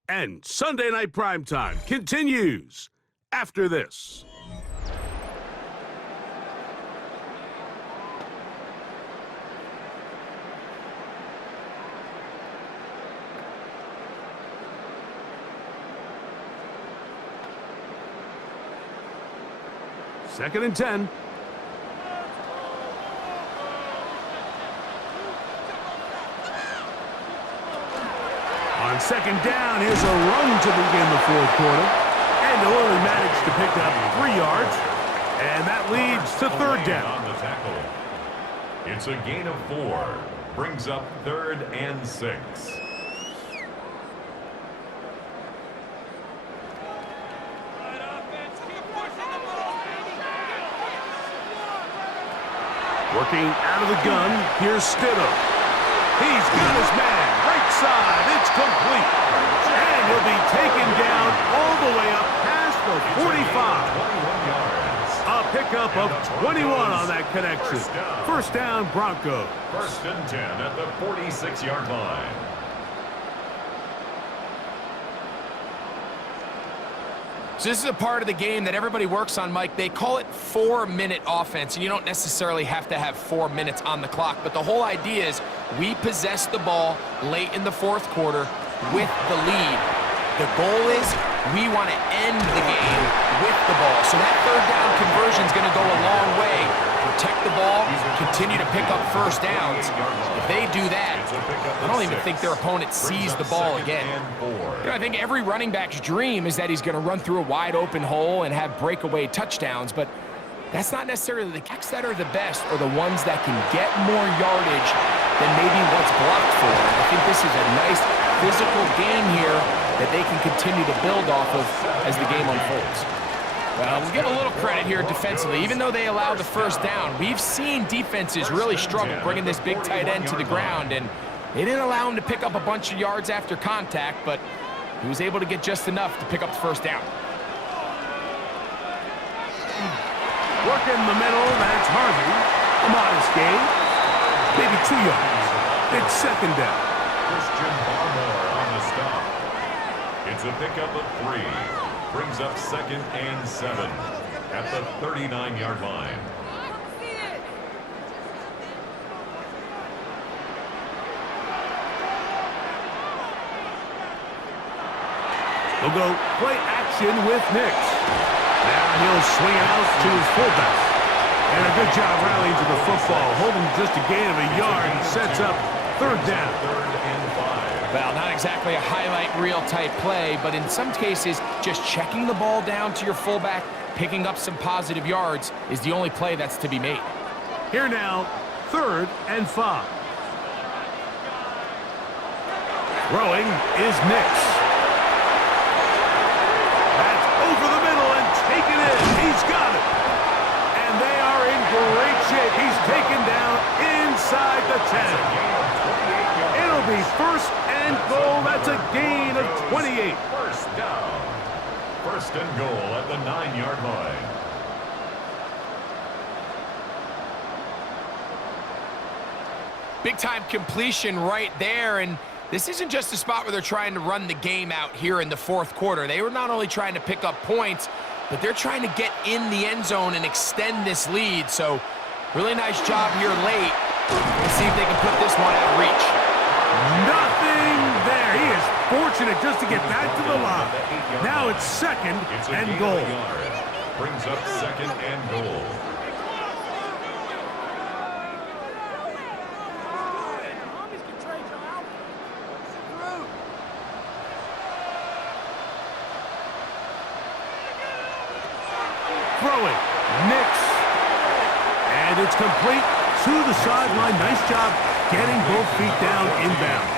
And Sunday Night Primetime continues after this. Second and 10. On second down, here's a run to begin the fourth quarter. And they'll only manage to pick up 3 yards. And that leads to third down. On the tackle. It's a gain of 4. Brings up 3rd and 6. Working out of the gun, here's Stidham. He's got his man, right side, it's complete. And he'll be taken down all the way up past the 45. 21 yards. A pickup of 21 on that connection. First down, Broncos. 1st and 10 at the 46-yard line. So this is a part of the game that everybody works on, Mike. They call it 4-minute offense, and you don't necessarily have to have 4 minutes on the clock. But the whole idea is we possess the ball late in the fourth quarter with the lead. The goal is we want to end the game with the ball. So that third down conversion is going to go a long way. Protect the ball, continue to pick up first downs. If they do that, I don't even think their opponent sees the ball again. You know, I think every running back's dream is that he's going to run through a wide open hole and have breakaway touchdowns, but that's not necessarily the kicks that are the best or the ones that can get more yardage than maybe what's blocked for. And I think this is a nice physical game here that they can continue to build off of as the game unfolds. Well, we'll give a little credit here defensively. Even though they allowed the first down, we've seen defenses really struggle bringing this big tight end to the ground, and they didn't allow him to pick up a bunch of yards after contact, but he was able to get just enough to pick up the first down. Working the middle, that's Harvey. A modest gain, maybe 2 yards. It's second down. Christian Barmore on the stop. It's a pickup of 3. Brings up 2nd and 7 at the 39-yard line. They'll go play action with Nix. Now he'll swing it out to his fullback. And a good job rallying to the football. Holding just a gain of a yard and sets up third down. 3rd and 5. Well, not exactly a highlight reel type play, but in some cases, just checking the ball down to your fullback, picking up some positive yards is the only play that's to be made. Here now, 3rd and 5. Throwing is Nix. That's over the middle and taken in. He's got it. And they are in great shape. He's taken down inside the 10. It'll be 1st and goal. That's a gain of 28. First down. 1st and goal at the 9-yard line. Big-time completion right there, and this isn't just a spot where they're trying to run the game out here in the fourth quarter. They were not only trying to pick up points, but they're trying to get in the end zone and extend this lead. So, really nice job here late. Let's see if they can put this one out of reach. Nothing there. He is fortunate just to get back to the line. Now it's 2nd and goal. Brings up second and goal. Throwing, Nix, and it's complete to the sideline. Nice job getting both feet down inbound.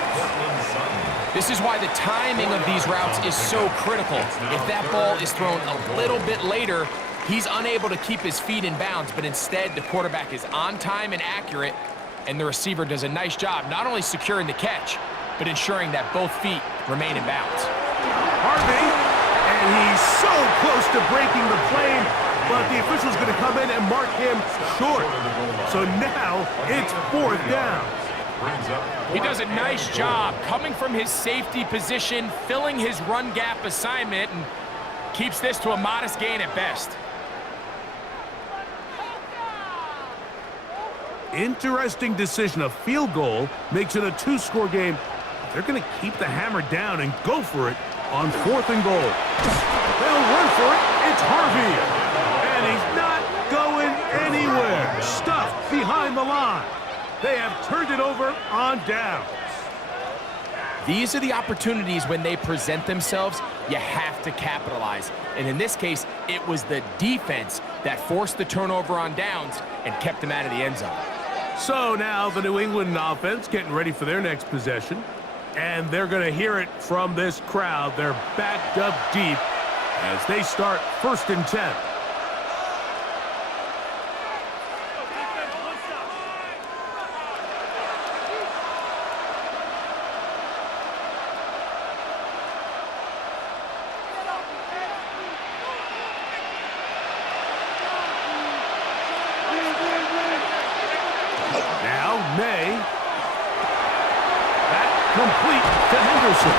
This is why the timing of these routes is so critical. If that ball is thrown a little bit later, he's unable to keep his feet in bounds, but instead the quarterback is on time and accurate, and the receiver does a nice job not only securing the catch, but ensuring that both feet remain in bounds. Harvey, and he's so close to breaking the plane, but the official's going to come in and mark him short. So now it's 4th down. He does a nice job coming from his safety position, filling his run gap assignment, and keeps this to a modest gain at best. Interesting decision. A field goal makes it a 2-score game. They're going to keep the hammer down and go for it on 4th and goal. They'll run for it. It's Harvey. And he's not going anywhere. Stuffed behind the line. They have turned it over on downs. These are the opportunities when they present themselves, you have to capitalize. And in this case, it was the defense that forced the turnover on downs and kept them out of the end zone. So now the New England offense getting ready for their next possession. And they're going to hear it from this crowd. They're backed up deep as they start 1st and 10. Complete to Henderson.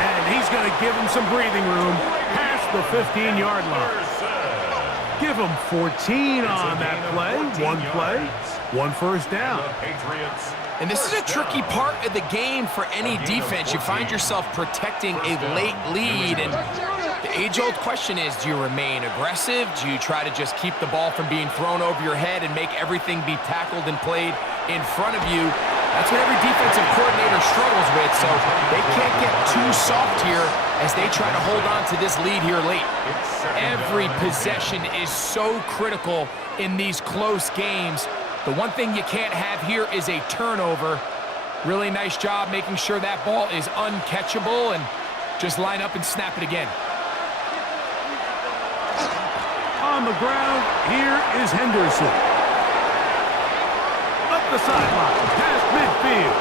And he's going to give him some breathing room past the 15-yard line. Give him 14 on that play. 1 first down. And this is a tricky part of the game for any defense. You find yourself protecting a late lead, and the age-old question is, do you remain aggressive? Do you try to just keep the ball from being thrown over your head and make everything be tackled and played in front of you? That's what every defensive coordinator struggles with, so they can't get too soft here as they try to hold on to this lead here late. Every possession is so critical in these close games. The one thing you can't have here is a turnover. Really nice job making sure that ball is uncatchable, and just line up and snap it again. On the ground, here is Henderson. Up the sideline, past midfield.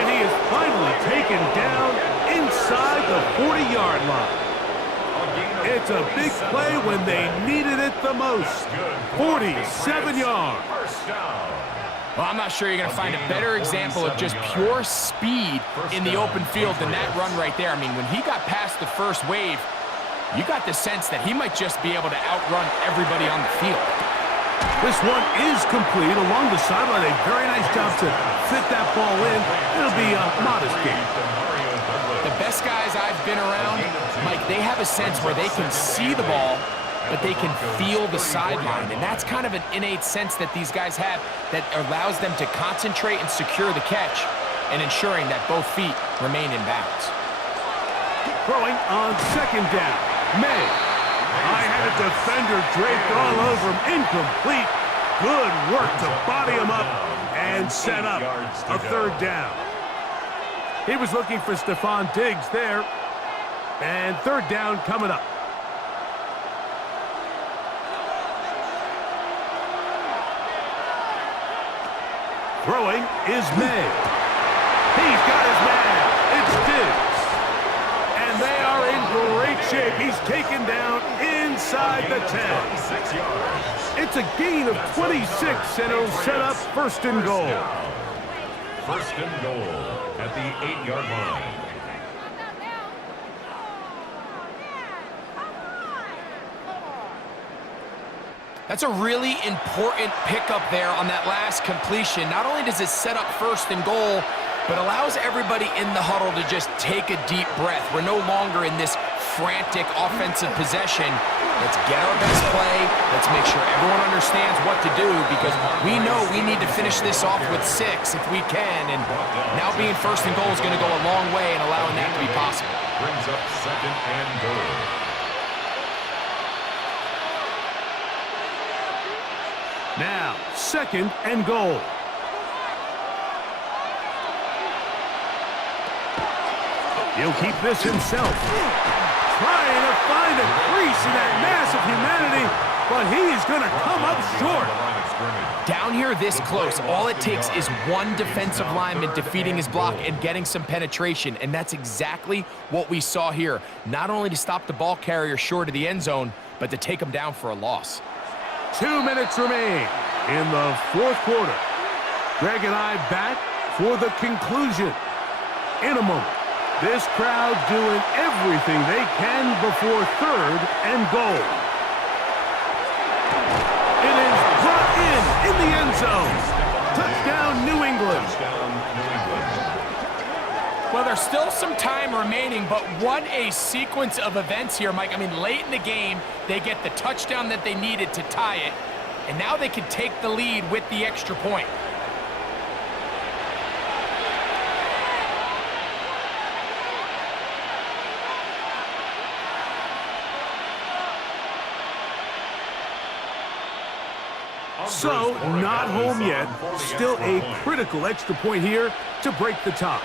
And he is finally taken down inside the 40-yard line. It's a big play when they needed it the most. 47 yards. Well, I'm not sure you're going to find a better example of just pure speed in the open field than that run right there. I mean, when he got past the first wave, you got the sense that he might just be able to outrun everybody on the field. This one is complete along the sideline. A very nice job to fit that ball in. It'll be a modest game. The best guys I've been around, Mike, they have a sense where they can see the ball, but they can feel the sideline. And that's kind of an innate sense that these guys have that allows them to concentrate and secure the catch and ensuring that both feet remain in bounds. Throwing on 2nd down. May. I had a defender draped all over him. Incomplete. Good work to body him up and set up a 3rd down. He was looking for Stephon Diggs there. And 3rd down coming up. Throwing is May. He's got his man. It's Diggs. And they are in great shape. He's taken down inside the 10. It's a gain of 26, and it'll set up 1st and goal. 1st and goal at the 8-yard line. That's a really important pickup there on that last completion. Not only does it set up 1st and goal, but allows everybody in the huddle to just take a deep breath. We're no longer in this frantic offensive possession. Let's get our best play. Let's make sure everyone understands what to do, because we know we need to finish this off with 6 if we can. And now being first and goal is going to go a long way in allowing that to be possible. Brings up second and goal. Now, second and goal. He'll keep this himself. Trying to find a crease in that mass of humanity, but he's going to come up short. Down here this close, all it takes is one defensive lineman defeating his block and getting some penetration, and that's exactly what we saw here. Not only to stop the ball carrier short of the end zone, but to take him down for a loss. 2 minutes remain in the fourth quarter. Greg and I back for the conclusion. In a moment, this crowd doing everything they can before third and goal. It is brought in the end zone. Touchdown, New England. Well, there's still some time remaining, but what a sequence of events here, Mike. I mean, late in the game, they get the touchdown that they needed to tie it, and now they can take the lead with the extra point. So, not home yet. Still a critical extra point here to break the tie.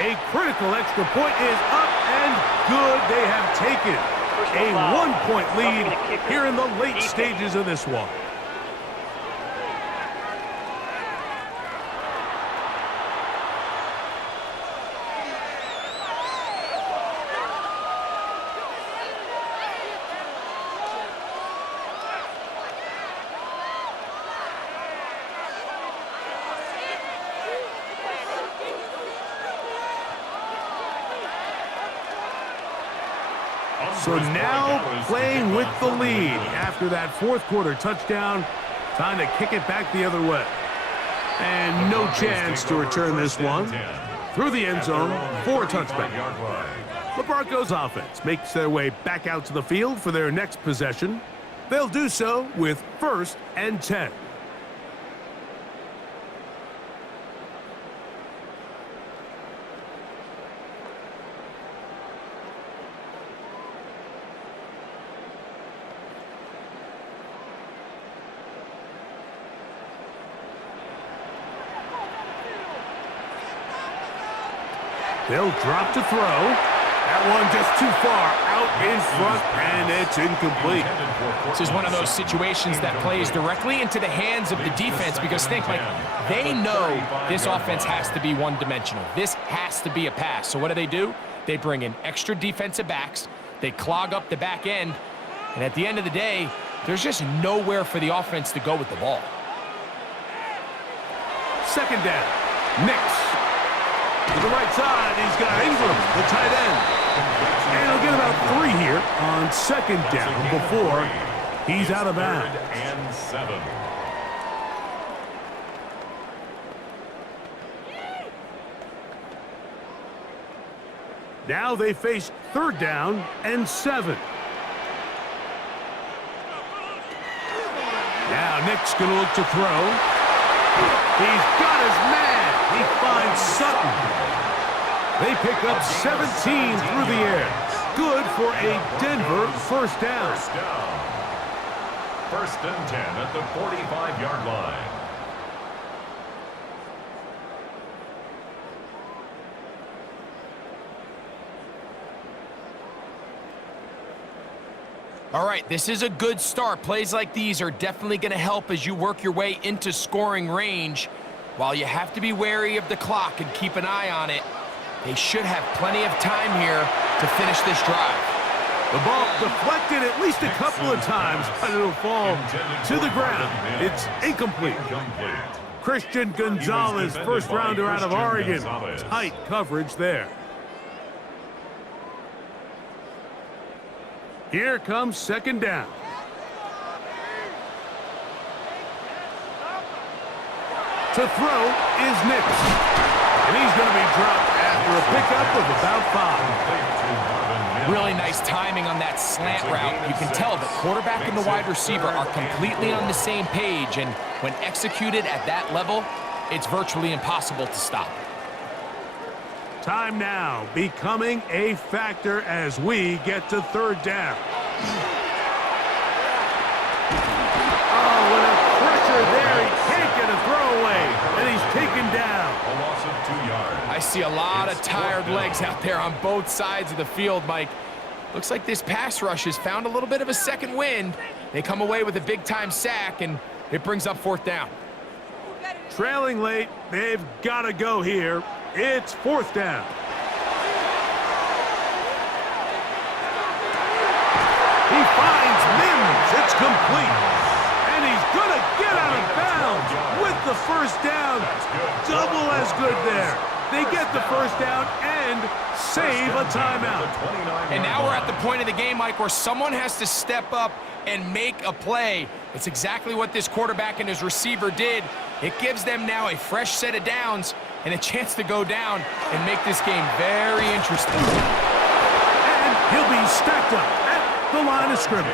A critical extra point is up and good. They have taken a 1-point lead here in the late stages of this one. So now playing with the lead after that fourth quarter touchdown. Time to kick it back the other way. And no chance to return this one through the end zone for a touchback. The Broncos offense makes their way back out to the field for their next possession. They'll do so with 1st and 10. They'll drop to throw. That one just too far out in front, and it's incomplete. This is one of those situations that plays directly into the hands of the defense, because think, like, they know this offense has to be one-dimensional. This has to be a pass. So what do? They bring in extra defensive backs. They clog up the back end. And at the end of the day, there's just nowhere for the offense to go with the ball. Second down. Nix. To the right side, he's got Ingram, the tight end. And he'll get about 3 here on second down before he's out of bounds. And 7. Now they face 3rd down and 7. Now Nick's going to look to throw. He's got his man. He finds Sutton. They pick up 17 through the air. Good for a Denver first down. 1st and 10 at the 45-yard line. All right, this is a good start. Plays like these are definitely going to help as you work your way into scoring range. While you have to be wary of the clock and keep an eye on it, they should have plenty of time here to finish this drive. The ball deflected at least a couple of times, but it'll fall to the ground. It's incomplete. Christian Gonzalez, first rounder out of Oregon. Tight coverage there. Here comes second down. To throw is Nix. And he's going to be dropped after a pickup of about 5. Really nice timing on that slant route. You can tell the quarterback and the wide receiver are completely on the same page, and when executed at that level, it's virtually impossible to stop. Time now becoming a factor as we get to third down. Oh, with a pressure there, he can't get a throwaway, and he's taken down. A loss of 2 yards. I see a lot of tired legs out there on both sides of the field, Mike. Looks like this pass rush has found a little bit of a second wind. They come away with a big-time sack, and it brings up fourth down. Trailing late, they've got to go here. It's fourth down. He finds Mims. It's complete. And he's going to get out of bounds with the first down. Double as good there. They get the first down and save a timeout. And now we're at the point of the game, Mike, where someone has to step up and make a play. It's exactly what this quarterback and his receiver did. It gives them now a fresh set of downs and a chance to go down and make this game very interesting. And he'll be stacked up at the line of scrimmage.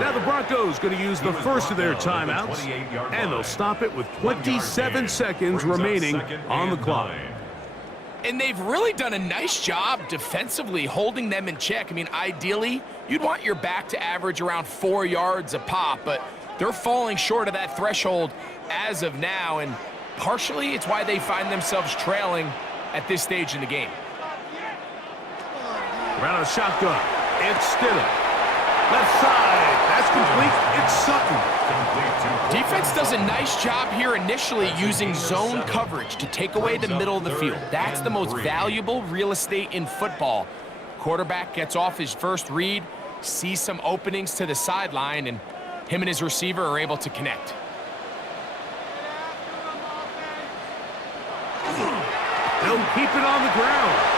Now the Broncos going to use the first of their timeouts, and they'll stop it with 27 seconds remaining on the clock. And they've really done a nice job defensively holding them in check. I mean, ideally, you'd want your back to average around 4 yards a pop, but they're falling short of that threshold as of now, and partially it's why they find themselves trailing at this stage in the game. Around a shotgun, it's Stidham. Left side, that's complete. It's Sutton. Defense does a nice job here initially using zone coverage to take away the middle of the field. That's the most valuable real estate in football. Quarterback gets off his first read, sees some openings to the sideline, and him and his receiver are able to connect. They'll keep it on the ground.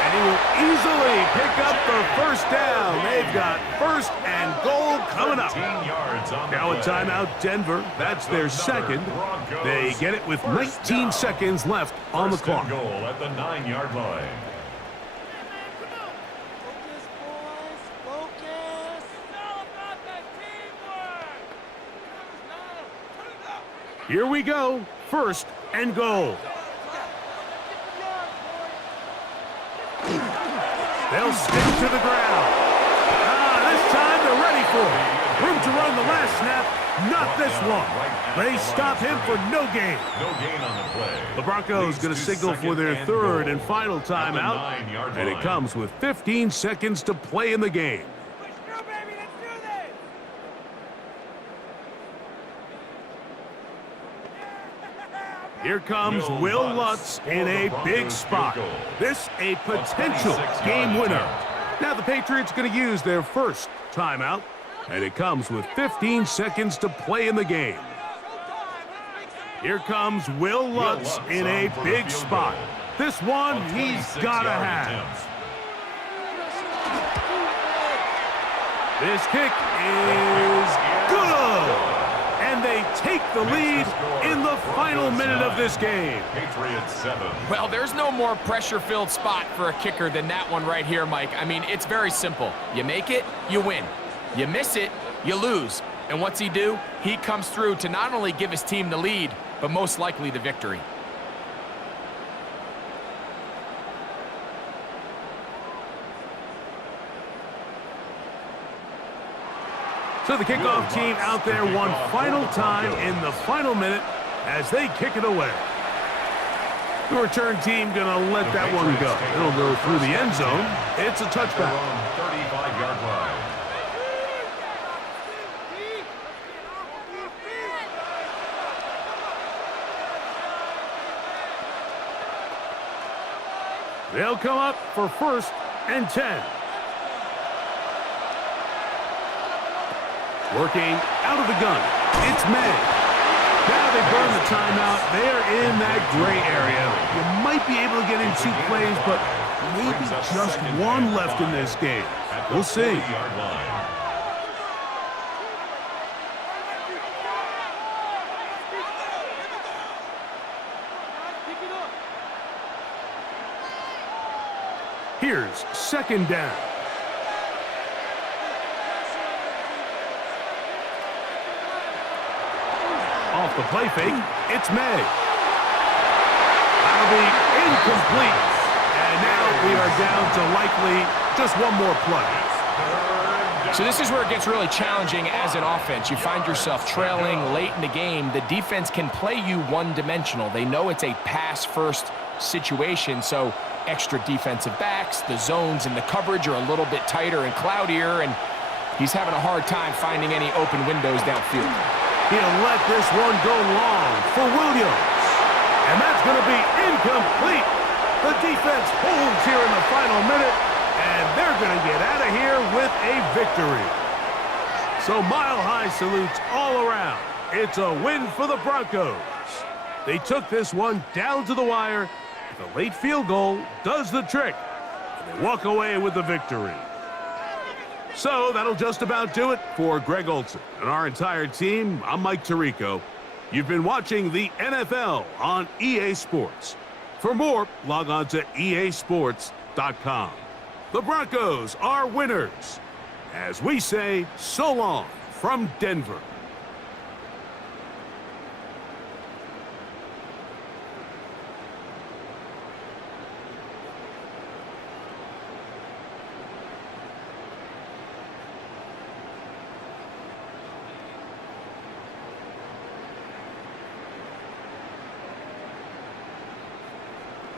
And he will easily pick up the first down. They've got first and goal coming up. Now a timeout, Denver. That's their second. They get it with 19 seconds left on the clock. Goal at the 9-yard line. Here we go. First and goal. They'll stick to the ground. This time they're ready for it. Room to run the last snap. Not this one. They stop him for no gain. No gain on the play. The Broncos going to signal for their third and final timeout. And it comes with 15 seconds to play in the game. Here comes Will Lutz in a big spot. This a potential game winner. Now the Patriots going to use their first timeout, and it comes with 15 seconds to play in the game. Here comes Will Lutz in a big spot. This one he's got to have. This kick is good. And they take the lead in the final minute of this game. Patriots 7. Well, there's no more pressure-filled spot for a kicker than that one right here, Mike. I mean, it's very simple. You make it, you win. You miss it, you lose. And what's he do? He comes through to not only give his team the lead, but most likely the victory. So the kickoff team out there one final time in the final minute as they kick it away. The return team going to let that one go. It'll go through the end zone. It's a touchback. 35-yard line. They'll come up for first and 10. Working out of the gun. It's May. Now they burn the timeout. They are in that gray area. You might be able to get in 2 plays, but maybe just one left in this game. We'll see. Here's second down. Off the play fake, it's May. That'll be incomplete. And now we are down to likely just one more play. So this is where it gets really challenging as an offense. You find yourself trailing late in the game. The defense can play you one-dimensional. They know it's a pass-first situation, so extra defensive backs, the zones and the coverage are a little bit tighter and cloudier, and he's having a hard time finding any open windows downfield. He'll let this one go long for Williams. And that's going to be incomplete. The defense holds here in the final minute, and they're going to get out of here with a victory. So mile-high salutes all around. It's a win for the Broncos. They took this one down to the wire. The late field goal does the trick, and they walk away with the victory. So that'll just about do it for Greg Olson and our entire team. I'm Mike Tirico. You've been watching the NFL on EA Sports. For more, log on to easports.com. The Broncos are winners. As we say, so long from Denver.